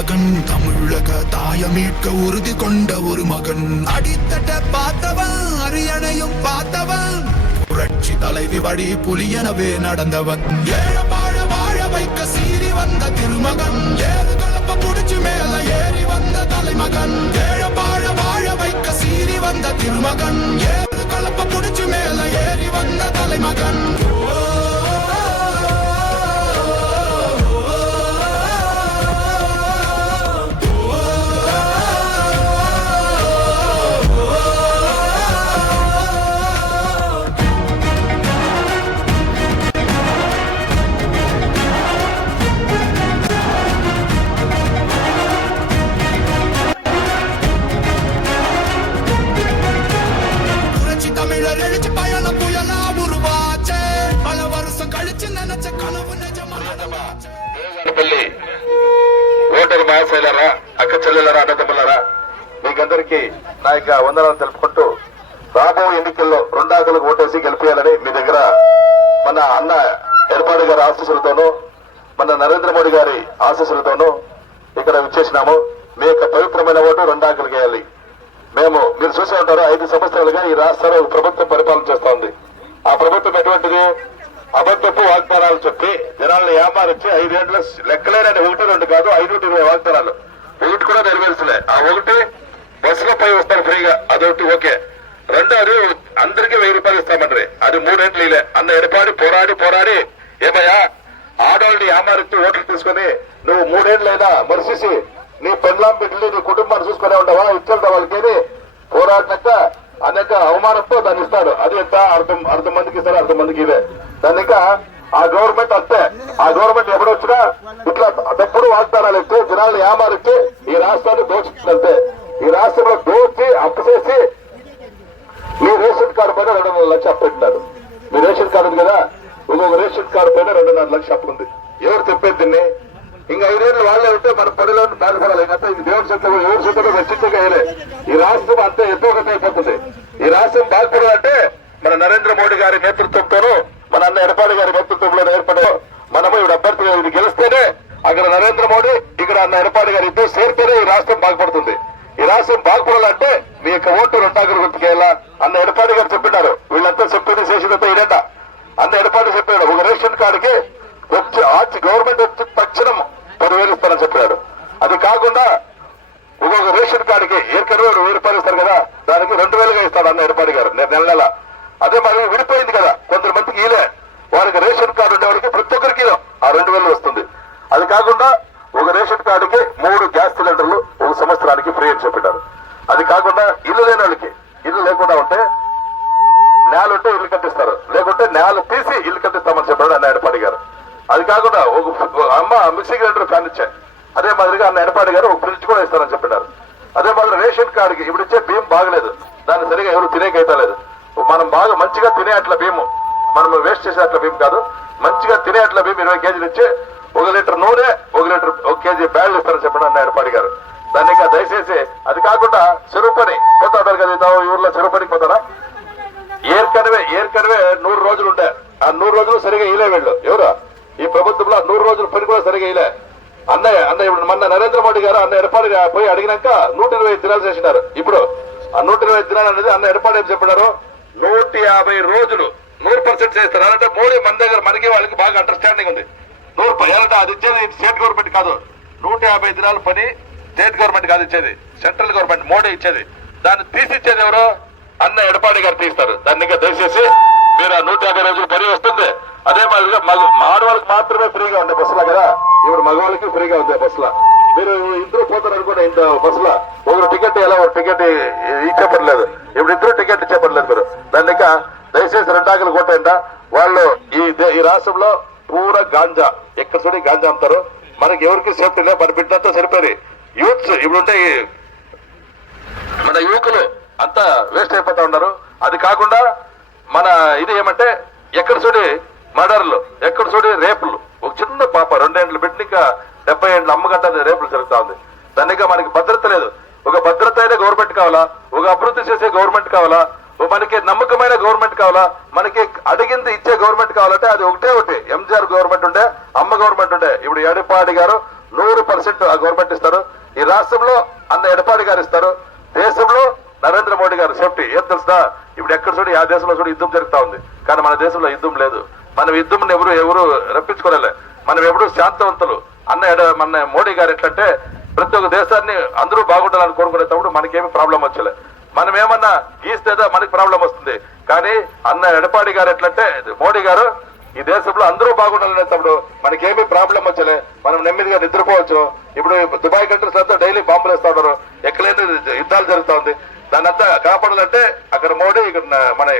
நாயகன், தமிழக தாய மீட்க உறுதி கொண்ட ஒரு மகன். அடித்தட்ட பார்த்தவன், அரியணையும் பார்த்தவன், புரட்சி தலைவி வழி புலியனவே நடந்தவன். ஏழ வாழ வாழ வைக்க சீறி வந்த திருமகன், ஏறு கலப்ப புடிச்சு மேல ஏறி வந்த தலைமகன். ஏழ வாழ வாழ வைக்க சீறி வந்த திருமகன், ஏறு கலப்ப புடிச்சு மேல ஏறி வந்த தலைமகன். ఓటరు మహాశైలరా, అక్క చెల్లెలరా, అన్నదమ్ములరా, మీకందరికీ నా యొక్క వందనాలు తెలుపుకుంటూ రాబో ఎన్నికల్లో 2 ఆకులకు ఓటేసి గెలిపేయాలని మీ దగ్గర మన అన్న ఎడపాడి గారి ఆశీస్సులతోనూ మన నరేంద్ర మోడీ గారి ఆశీస్సులతోనూ ఇక్కడ విచ్చేసినాము. మీ యొక్క పవిత్రమైన ఓటు 2 ఆకులకు వేయాలి. మీరు చూసే ఉంటారు, 5 సంవత్సరాలుగా ఈ రాష్ట్రంలో ప్రభుత్వం పరిపాలన చేస్తా ఉంది. ఆ ప్రభుత్వం ఎటువంటిది? అబద్ధపు వాగ్దానాలు చెప్పి జనాలను ఏమారిచ్చి 5 ఏళ్ల లెక్కలేనని 1, 2 కాదు 520 వాగ్దానాలు, ఒకటి కూడా నెరవేర్చలే. ఆ ఒకటి బస్సులో పై వస్తారు ఫ్రీగా, అదొకటి ఓకే. రెండోది అందరికీ 1000 రూపాయలు ఇస్తామండ్రి, అది 3 ఏళ్ళు ఇలే. అన్న ఎడపాడి పోరాడి ఏమయ్యా ఆడవాళ్ళని ఏమారిచ్చి ఓట్లు తీసుకుని నువ్వు 3 ఏళ్ళైనా మరిచేసి నీ పెళ్ళాం బిడ్డలు నీ కుటుంబాన్ని చూసుకునే ఉండవా? ఇచ్చేద్దా వాళ్ళకి పోరాడినాక అనేక అవమానంతో దాన్ని ఇస్తాడు. అది ఎంత అర్ధం మందికి ఇస్తారు, 1/2 మందికి ఇదే. దాన్ని ఇంకా ఆ గవర్నమెంట్ అంతే. ఆ గవర్నమెంట్ ఎప్పుడొచ్చినా ఇట్లా తప్పుడు వాగ్దానాలు ఇస్తే జనాలను ఏమారిస్తే ఈ రాష్ట్రాన్ని దోచుకుంటే, ఈ రాష్ట్రంలో దోచి అప్పు చేసి మీ రేషన్ కార్డు పైన 2.5 లక్షలు అప్పు పెట్టినారు. మీ రేషన్ కార్డు ఉంది కదా, ఇంకొక రేషన్ కార్డు పైన 2.5 లక్షలు అప్పు ఉంది. ఎవరు చెప్పేది దీన్ని? ఇంకా 5 ఏళ్ళు వాళ్ళే ఉంటే మన పనిలో బాధపడాలి. ఇంకా ఇది దేవుడి చేతులు ఎవరి చేతులు వెచ్చించగా ఈ రాష్ట్రం అంతే ఎత్తుగత అయిపోతుంది. ఈ రాష్ట్రం బాగుపడాలంటే మన నరేంద్ర మోడీ గారి నేతృత్వంతోనూ మన అన్న ఎడపాడి గారి నేతృత్వంలో ఏర్పడే మనము ఇప్పుడు అభ్యర్థిగా ఇది గెలిస్తేనే అక్కడ నరేంద్ర మోడీ ఇక్కడ అన్న ఎడపాడి గారి ఇద్దరు చేరితేనే ఈ రాష్ట్రం బాగుపడుతుంది. ఈ రాష్ట్రం బాగుపడాలంటే మీ యొక్క ఓటు 2 ఆకులు గుర్తుకేయాలా అన్న ఎడపాడి గారు చెప్పినారు. వీళ్ళంతా చెప్పింది చేసినంత ఇదంట. అన్న ఎడపాడి చెప్పాడు, ఒక రేషన్ కార్డుకి గవర్నమెంట్ వచ్చి తక్షణం 10,000 ఇస్తారని చెప్పాడు. అది కాకుండా ఒక్కొక్క రేషన్ కార్డుకి ఏర్కనే 1000 రూపాయలు ఇస్తారు కదా, దానికి 2,000గా ఇస్తాడు అన్న ఎడపాడి గారు నెల. అదే మరి విడిపోయింది కదా, కొంతమందికి ఈలే, వారికి రేషన్ కార్డు ఉండే వాళ్ళకి ప్రతి ఒక్కరికి ఆ 2,000 వస్తుంది. అది కాకుండా ఒక రేషన్ కార్డుకి 3 గ్యాస్ సిలిండర్లు 1 సంవత్సరానికి ఫ్రీ అని చెప్పారు. అది కాకుండా ఇల్లు లేని వాళ్ళకి, ఇల్లు లేకుండా ఉంటే నేల ఉంటే ఇల్లు కట్టిస్తారు, లేకుంటే నేల తీసి ఇల్లు కట్టిస్తామని చెప్పాడు అన్న ఎడపాడి గారు. అది కాకుండా ఒక అమ్మ మిక్సీ గ్రైండర్ ఫ్యాన్ ఇచ్చాయి. అదే మాదిరిగా అన్న ఎడపాడి గారు ఒక ఫ్రిడ్జ్ కూడా ఇస్తారని చెప్పారు. అదే మాదిరి రేషన్ కార్డుకి ఇప్పుడు ఇచ్చే బియ్యం బాగలేదు, దాన్ని సరిగా ఎవరు తినేకైతలేదు. మనం బాగా మంచిగా తినే అట్ల బియ్యము, మనం వేస్ట్ చేసే అట్ల బియ్యం కాదు, మంచిగా తినే అట్ల బియ్యం 20 కేజీలు ఇచ్చి 1 లీటర్ నూనె 1 కేజీ బ్యాళ్ళు ఇస్తారని చెప్పాడు అన్న ఎడపాడి గారు. దాన్ని ఇంకా దయచేసి అది కాకుండా చెరువు పని పోతారు కదా, ఈ ఊర్లో చెరువు పనికి పోతారా? ఏర్కనవే 100 రోజులు ఉండే, ఆ 100 రోజులు సరిగా ఇలే వీళ్ళు ఎవరు ఈ ప్రభుత్వంలో 100 రోజుల పని కూడా సరిగా ఇలే. అన్న ఇప్పుడు మొన్న నరేంద్ర మోడీ గారు అన్న ఎడపాడి పోయి అడిగినాక 120 దినాలు చేసినారు. ఇప్పుడు ఆ 120 దినాలు అనేది అన్న ఎడపాడి ఏం చెప్పినారు, 150 రోజులు 100% చేస్తారు అంటే మోడీ మన దగ్గర మనకి వాళ్ళకి బాగా అండర్స్టాండింగ్ ఉంది. 100 అది ఇచ్చేది స్టేట్ గవర్నమెంట్ కాదు, 150 దినాల పని స్టేట్ గవర్నమెంట్ కాదు ఇచ్చేది, సెంట్రల్ గవర్నమెంట్ మోడీ ఇచ్చేది. దాన్ని తీసిచ్చేది ఎవరు? అన్న ఎడపాడి గారు తీస్తారు. దాన్ని ఇంకా దయచేసి మీరు ఆ 150 రోజులు పని వస్తుంది. అదే మాదిరిగా ఆడవాళ్ళకి మాత్రమే ఫ్రీగా ఉండే బస్సులా కదా, ఇప్పుడు మగవాళ్ళకి ఫ్రీగా ఉంది బస్సులా. మీరు ఇద్దరు పోతారు అనుకుంటే ఇంత బస్సులా ఒకరు టికెట్ ఎలా టికెట్ ఇచ్చేపడలేదు, ఇప్పుడు ఇద్దరు టికెట్ ఇచ్చేపడలేదు. మీరు దాన్ని ఇంకా దయచేసి 2 ఆకులు కొట్టండి. వాళ్ళు ఈ రాష్ట్రంలో పూరా గాంజా ఎక్కడ చూడి గాంజా అమ్ముతారు. మనకి ఎవరికి సేఫ్టీ లేదు, మన బిడ్డలతో సరిపోయి యూత్స్ ఇప్పుడుంటే మన యువకులు అంతా వేస్ట్ అయిపోతా ఉన్నారు. అది కాకుండా మన ఇది ఏమంటే ఎక్కడ చూడి మర్డర్లు, ఎక్కడ చూడి రేపులు. ఒక చిన్న పాప 2 ఏళ్ళ బిడ్డని ఇంకా 70 ఏళ్ళ అమ్మగంట రేపులు జరుగుతా ఉంది. దానికి మనకి భద్రత లేదు. ఒక భద్రత అయిన గవర్నమెంట్ కావాలా, ఒక అభివృద్ధి చేసే గవర్నమెంట్ కావాలా, మనకి నమ్మకమైన గవర్నమెంట్ కావాలా, మనకి అడిగింది ఇచ్చే గవర్నమెంట్ కావాలంటే అది ఒకటే ఎంజీఆర్ గవర్నమెంట్ ఉండే, అమ్మ గవర్నమెంట్ ఉండే. ఇప్పుడు ఎడపాడి గారు 100% ఆ గవర్నమెంట్ ఇస్తారు. ఈ రాష్ట్రంలో అన్న ఎడపాడి గారు ఇస్తారు. దేశంలో నరేంద్ర మోడీ గారు సేఫ్టీ ఏం తెలుసా? ఇప్పుడు ఎక్కడ చూడు ఆ దేశంలో చూడు యుద్ధం జరుగుతా ఉంది, కానీ మన దేశంలో యుద్ధం లేదు. మనం యుద్ధం ఎవరు రప్పించుకోలే. మనం ఎప్పుడు శాంతవంతులు. మన మోడీ గారు ఎట్లంటే ప్రతి ఒక్క దేశాన్ని అందరూ బాగుండాలని కోరుకునేటప్పుడు మనకేమి ప్రాబ్లం వచ్చలే. మనం ఏమన్నా గీస్తేదా మనకి ప్రాబ్లం వస్తుంది. కానీ అన్న ఎడపాడి గారు ఎట్లంటే మోడీ గారు ఈ దేశంలో అందరూ బాగుండాలనేటప్పుడు మనకేమీ ప్రాబ్లం వచ్చలే. మనం నెమ్మదిగా నిద్రపోవచ్చు. ఇప్పుడు దుబాయ్ కంట్రీస్ అంతా డైలీ బాంబులు వేస్తా ఉన్నారు, ఎక్కడైనా యుద్ధాలు జరుగుతా ఉంది. దాన్ని అంతా కాపాడాలంటే అక్కడ మోడీ, ఇక్కడ మన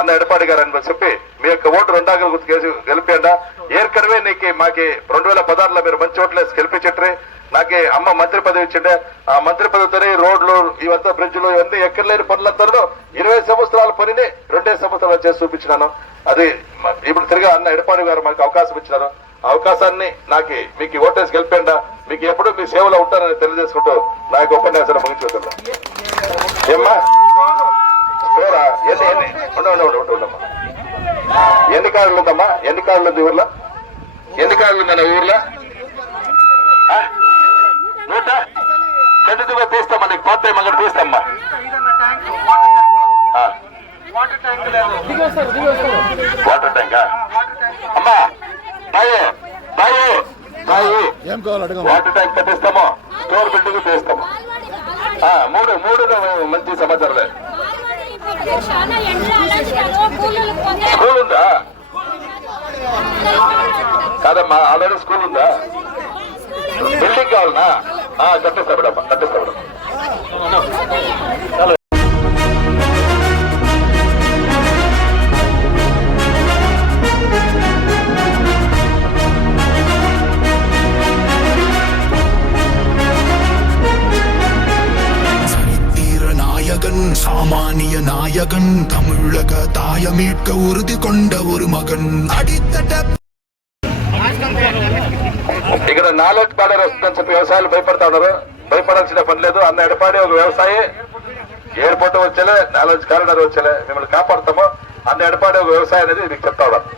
అన్న ఎడపాడి గారు అని చెప్పి మీ యొక్క ఓటు 2 అంకెల గుర్తు గెలిపేయండా. ఏర్కనవే నీకు మాకి 2016లో మీరు మంచి ఓట్లేసి గెలిపించట్రి. నాకే అమ్మ మంత్రి పదవి ఇచ్చిండే. ఆ మంత్రి పదవితోనే రోడ్లు ఇవంతా బ్రిడ్జ్లు ఇవన్నీ ఎక్కడ లేని పనులంతా 20 సంవత్సరాల పనిని 2 సంవత్సరాలు చేసి చూపించినాను. అది ఇప్పుడు తిరిగి అన్న ఎడపాడి గారు మనకు అవకాశం ఇచ్చినారు. అవకాశాన్ని మీకు ఓటేసి గెలిపేయండా. మీకు ఎప్పుడు మీ సేవలో ఉంటారని తెలియజేసుకుంటూ నా యొక్క ఉపన్యాసాన్ని ముగించుకుంటున్నా. ఏమ్మా స్టోరా ఉండమ్మా. ఎన్ని కార్డులు ఉందమ్మా? ఎన్ని కార్డులు ఉంది ఊర్లో? ఎన్ని కార్డులు ఉందన్న ఊర్లో? 100 తీస్తామా? నీకు పోతే మగ తీస్తామ్మా. వాటర్ ట్యాంకా అమ్మా? వాటర్ ట్యాంక్ పెట్టిస్తాము, స్టోర్ బిల్డింగ్ తీస్తాము. 3 మంచి సమాచారాలే. స్కూల్ ఉందా? కాదమ్మా, ఆల్రెడీ స్కూల్ ఉందా? బిల్డింగ్ కావాలనా? కట్టిస్తా మేడమ్మా, కట్టిస్తా మేడం. சாமானிய நாயகன், தமிழக தாய மீட்க உறுதி கொண்ட ஒரு மகன். அடித்தட்ட ఇక్కడ నాలెడ్జ్ కార్డర్ వస్తుందని చెప్పి వ్యవసాయాలు భయపడతా ఉన్నారు. భయపడాల్సిన పని లేదు. అన్న ఎడపాడి ఒక వ్యవసాయి. ఎయిర్పోర్ట్ వచ్చేలే, నాలెడ్జ్ కారిడార్ వచ్చేలే, మిమ్మల్ని కాపాడుతాము. అన్న ఎడపాడి ఒక వ్యవసాయం అనేది మీకు చెప్తా ఉన్నారు.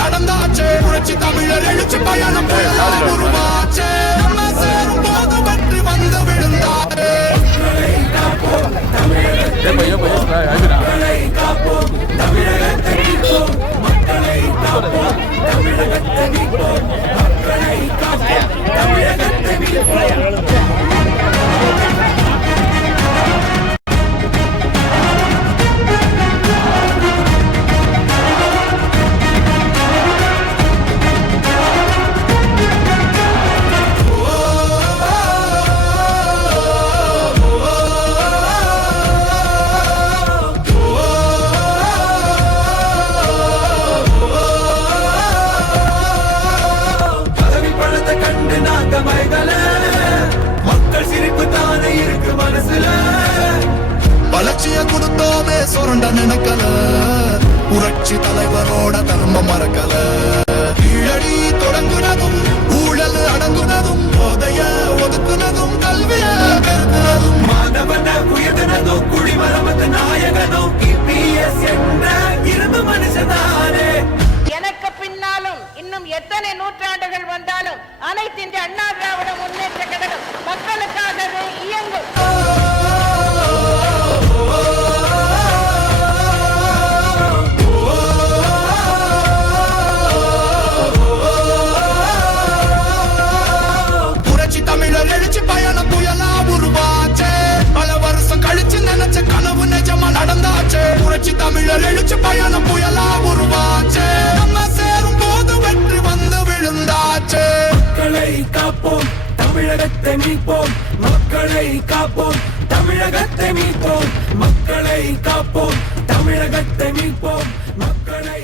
நடந்தாச்சு புரட்சி தமிழர் எழுச்சி பயணம் உருவாச்சு. நம்ம சேரும் போது பற்றி வந்து விழுந்தாரு. வளர்ச்சிய கொடுத்தோமே சுரண்ட நினைக்கல, புரட்சி தலைவரோட தர்மம் மறக்கல. கீழடி தொடங்குனதும் ஊழல் அடங்குனதும், போதைய ஒதுக்குனதும், கல்விய பெருக்குனதும், மாணவன உயர்ந்ததும், குடிமரமத்து நாயகனும் EPS என்ற இரும்பு மனுஷனாரே. எனக்கு பின்னாலும் இன்னும் எத்தனை நூற்றாண்டுகள் வந்தாலும் அனைத்து இந்திய அண்ணா திராவிட முன்னேற்ற கழகம் மக்களுக்காகவே இயங்கும். புரட்சி தமிழர் எழுச்சி பயணம் புயலா உருவாச்சு. பல வருஷம் கழிச்சு நினைச்ச கனவு நிஜமா நடந்தாச்சு. புரட்சி தமிழர் எழுச்சி பயணம் புயலா உருவாச்சு. நம்ம சேரும் போது வெற்றி வந்து விழுந்தாச்சு. மக்களை காப்போம், தமிழகத்தை மீட்போம். மக்களை காப்போம், தமிழகத்தை மீட்போம். மக்களை காப்போம், தமிழகத்தை மீட்போம். மக்களை